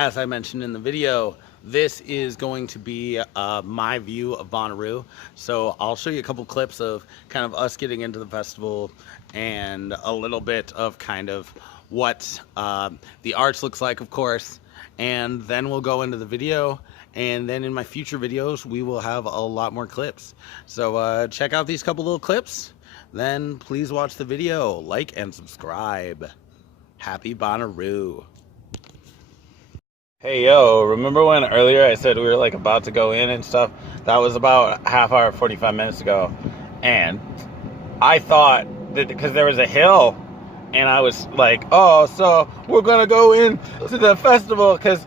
as I mentioned in the video, this is going to be my view of Bonnaroo. So I'll show you a couple clips of kind of us getting into the festival and a little bit of kind of what the arch looks like, of course. And then we'll go into the video. And then in my future videos, we will have a lot more clips. So check out these couple little clips. Then please watch the video, like and subscribe. Happy Bonnaroo. Hey, yo, remember when earlier I said we were like about to go in and stuff? That was about half hour, 45 minutes ago. And I thought that because there was a hill and I was like, oh, so we're going to go in to the festival because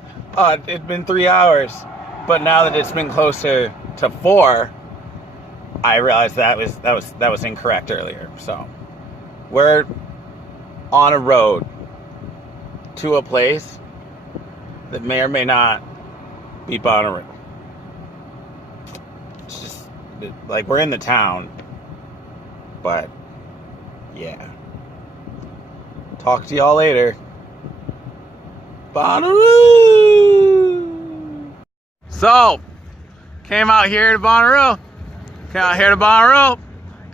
it'd been 3 hours. But now that it's been closer to 4, I realized that was incorrect earlier. So we're on a road to a place that may or may not be Bonnaroo. It's just like we're in the town, but yeah. Talk to y'all later. Bonnaroo. So, came out here to Bonnaroo.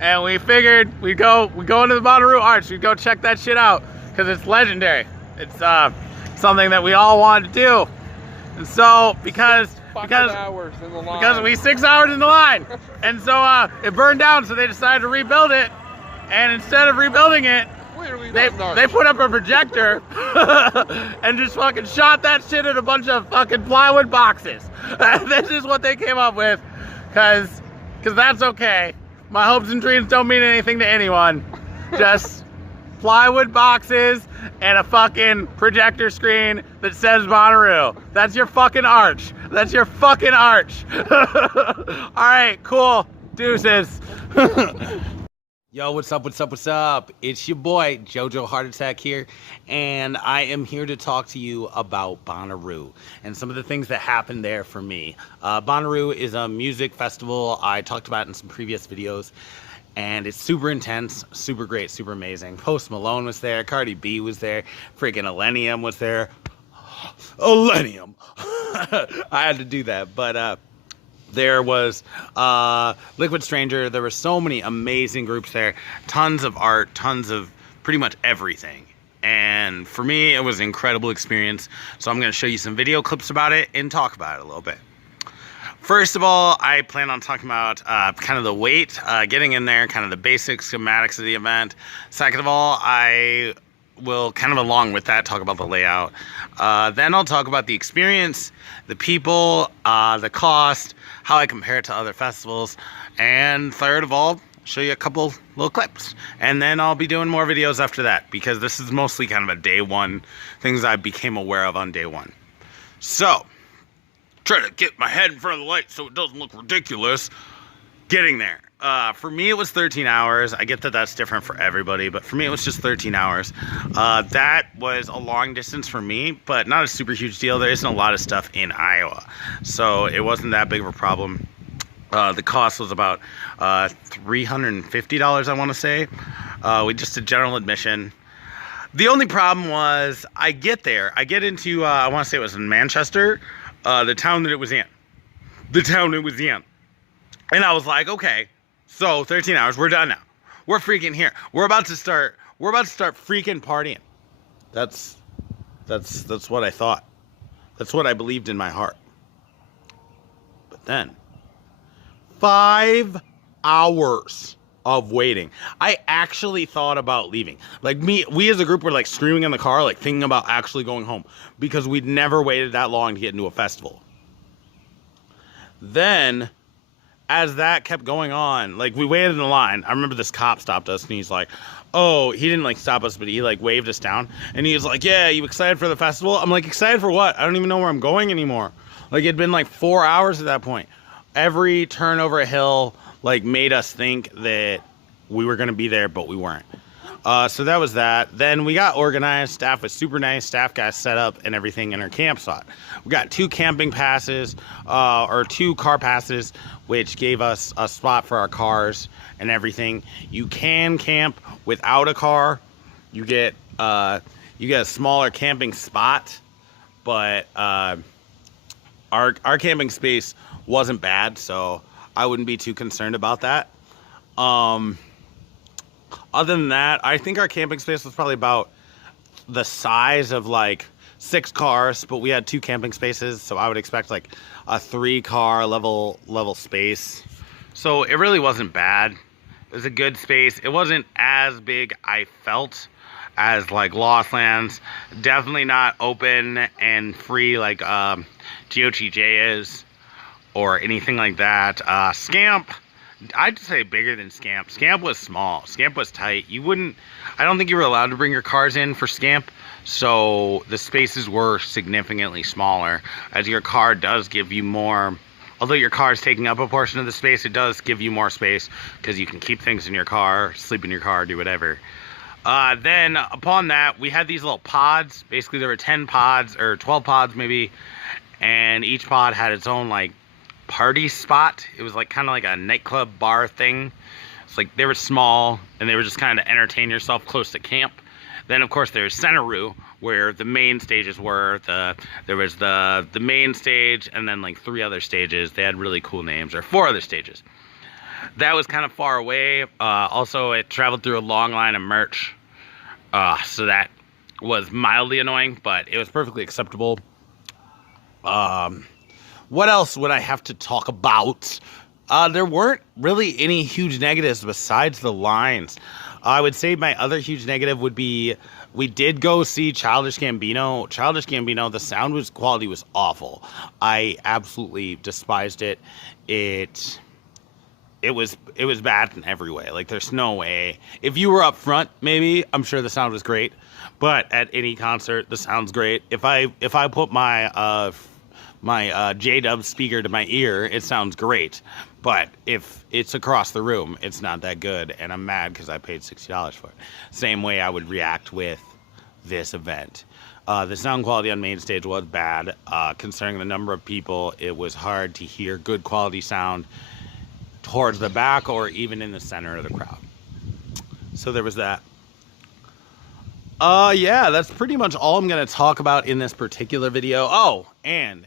And we figured we'd go into the Bonnaroo Arch. We'd go check that shit out because it's legendary. It's something that we all wanted to do. And so because we 6 hours in the line. And so it burned down, so they decided to rebuild it. And instead of rebuilding it, they put up a projector and just fucking shot that shit in a bunch of fucking plywood boxes. This is what they came up with, cause that's okay. My hopes and dreams don't mean anything to anyone. Just plywood boxes and a fucking projector screen that says Bonnaroo. That's your fucking arch. That's your fucking arch. All right, cool. Deuces. Yo, what's up? It's your boy, JoJo Heart Attack here, and I am here to talk to you about Bonnaroo and some of the things that happened there for me. Bonnaroo is a music festival. I talked about it in some previous videos, and it's super intense, super great, super amazing. Post Malone was there, Cardi B was there, freaking Millennium was there. Millennium. I had to do that, but there was Liquid Stranger. There were so many amazing groups there. Tons of art, tons of pretty much everything. And for me, it was an incredible experience. So I'm going to show you some video clips about it and talk about it a little bit. First of all, I plan on talking about kind of the wait, getting in there, kind of the basic schematics of the event. Second of all, I will kind of along with that talk about the layout. Then I'll talk about the experience, the people, the cost, how I compare it to other festivals, and third of all, show you a couple little clips. And then I'll be doing more videos after that, because this is mostly kind of a day one, things I became aware of on day one. So, try to get my head in front of the light so it doesn't look ridiculous. Getting there. For me, it was 13 hours. I get that that's different for everybody, but for me, it was just 13 hours. That was a long distance for me, but not a super huge deal. There isn't a lot of stuff in Iowa, so it wasn't that big of a problem. The cost was about $350, I want to say. We just did general admission. The only problem was I get there. I get into, I want to say it was in Manchester, the town that it was in. And I was like, okay, so 13 hours, we're done now. We're freaking here. We're about to start freaking partying. That's what I thought. That's what I believed in my heart. But then 5 hours of waiting. I actually thought about leaving. Like we as a group were like screaming in the car, like thinking about actually going home because we'd never waited that long to get into a festival. Then as that kept going on, like we waited in the line. I remember this cop stopped us and he's like, oh, he didn't like stop us, but he like waved us down and he was like, yeah, you excited for the festival? I'm like, excited for what? I don't even know where I'm going anymore. Like it'd been like 4 hours at that point. Every turn over a hill like made us think that we were going to be there, but we weren't. So that was that. Then we got organized. Staff was super nice. Staff got set up and everything in our camp spot. We got 2 camping passes, or 2 car passes, which gave us a spot for our cars and everything. You can camp without a car. You get a smaller camping spot. but our camping space wasn't bad, so I wouldn't be too concerned about that. Other than that, I think our camping space was probably about the size of like 6 cars, but we had 2 camping spaces, so I would expect like a 3-car level space. So it really wasn't bad. It was a good space. It wasn't as big, I felt, as like Lost Lands. Definitely not open and free like GOTJ is or anything like that. Scamp, I'd say bigger than Scamp. Scamp was small. Scamp was tight. I don't think you were allowed to bring your cars in for Scamp, so the spaces were significantly smaller, as your car does give you more. Although your car is taking up a portion of the space, it does give you more space because you can keep things in your car, sleep in your car, do whatever. Then upon that, we had these little pods. Basically, there were 10 pods or 12 pods maybe, and each pod had its own like party spot. It was like kind of like a nightclub bar thing. It's like they were small and they were just kind of entertain yourself close to camp. Then of course there's Bonnaroo, where the main stages were. There was the main stage and then like 3 other stages. They had really cool names, or 4 other stages. That was kind of far away. Also, it traveled through a long line of merch, so that was mildly annoying, but it was perfectly acceptable. What else would I have to talk about? There weren't really any huge negatives besides the lines. I would say my other huge negative would be, we did go see Childish Gambino. Childish Gambino, the sound quality was awful. I absolutely despised it. It was bad in every way. Like, there's no way. If you were up front, maybe, I'm sure the sound was great. But at any concert, the sound's great. If I put my J-Dub speaker to my ear, it sounds great. But if it's across the room, it's not that good, and I'm mad because I paid $60 for it. Same way I would react with this event. The sound quality on main stage was bad. Considering the number of people, it was hard to hear good quality sound towards the back or even in the center of the crowd. So there was that. Yeah, that's pretty much all I'm going to talk about in this particular video. Oh, and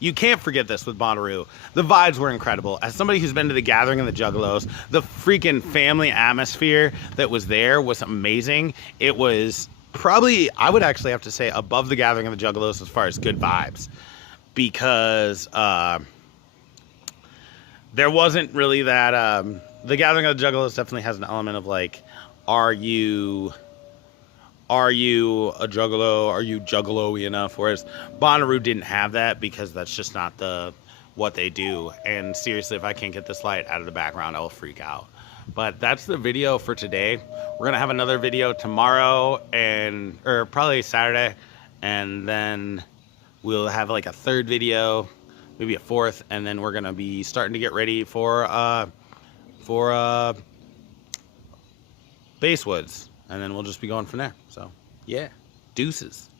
you can't forget this with Bonnaroo. The vibes were incredible. As somebody who's been to the Gathering and the Juggalos, the freaking family atmosphere that was there was amazing. It was probably, I would actually have to say, above the Gathering and the Juggalos as far as good vibes. Because, there wasn't really that, the Gathering of the Juggalos definitely has an element of like, are you a juggalo? Are you juggalo-y enough? Whereas Bonnaroo didn't have that, because that's just not what they do. And seriously, if I can't get this light out of the background, I will freak out. But that's the video for today. We're gonna have another video tomorrow, or probably Saturday, and then we'll have like a 3rd video, maybe a 4th, and then we're gonna be starting to get ready for Basewoods. And then we'll just be going from there. So, yeah. Deuces.